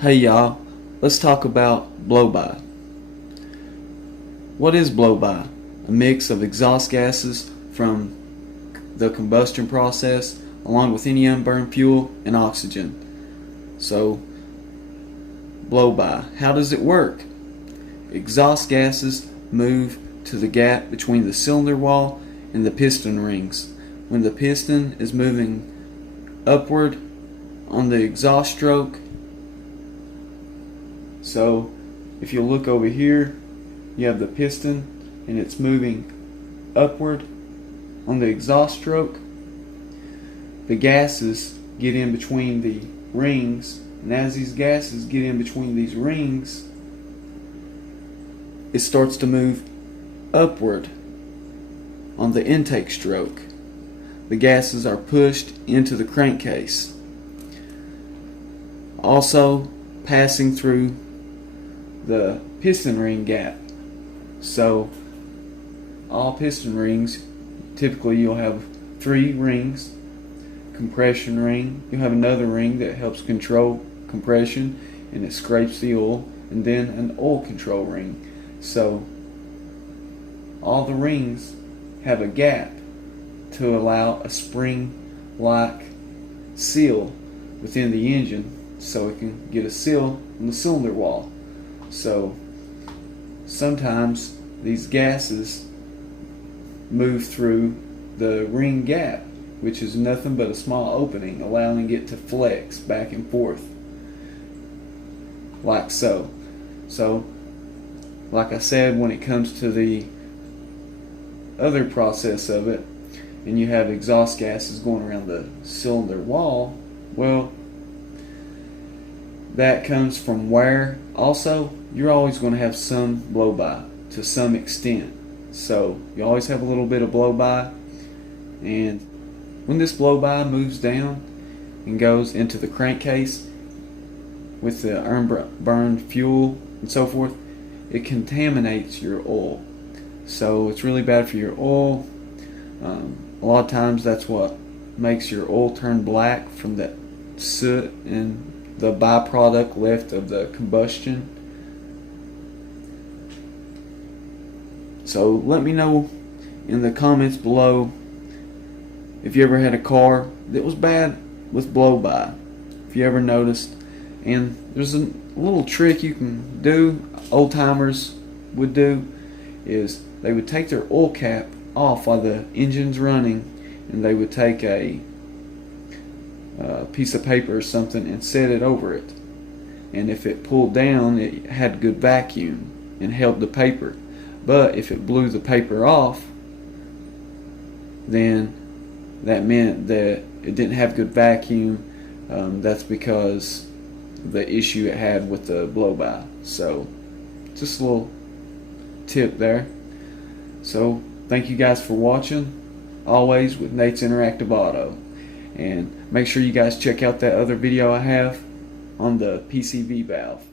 Hey y'all, let's talk about blowby. What is blowby? A mix of exhaust gases from the combustion process along with any unburned fuel and oxygen. So, blowby, how does it work? Exhaust gases move to the gap between the cylinder wall and the piston rings. When the piston is moving upward on the exhaust stroke, so if you look over here, you have the piston and it's moving upward on the exhaust stroke. The gases get in between the rings, and as these gases get in between these rings, it starts to move upward on the intake stroke. The gases are pushed into the crankcase, also passing through the piston ring gap. So all piston rings, typically you'll have 3 rings. Compression ring, you'll have another ring that helps control compression and it scrapes the oil, and then an oil control ring. So all the rings have a gap to allow a spring-like seal within the engine so it can get a seal on the cylinder wall. So sometimes these gases move through the ring gap, which is nothing but a small opening, allowing it to flex back and forth like so. So like I said, when it comes to the other process of it, and you have exhaust gases going around the cylinder wall, well, that comes from wear. Also, you're always going to have some blow-by to some extent. So you always have a little bit of blow-by, and when this blow-by moves down and goes into the crankcase with the burned fuel and so forth, it contaminates your oil. So it's really bad for your oil. A lot of times that's what makes your oil turn black from that soot and the byproduct left of the combustion. So let me know in the comments below if you ever had a car that was bad with blow-by, if you ever noticed. And there's a little trick you can do, old timers would do, is they would take their oil cap off while the engine's running, and they would take a piece of paper or something and set it over it, and if it pulled down, it had good vacuum and held the paper. But if it blew the paper off, then that meant that it didn't have good vacuum. That's because of the issue it had with the blow-by. So just a little tip there. So thank you guys for watching, always with Nate's Interactive Auto. And make sure you guys check out that other video I have on the PCV valve.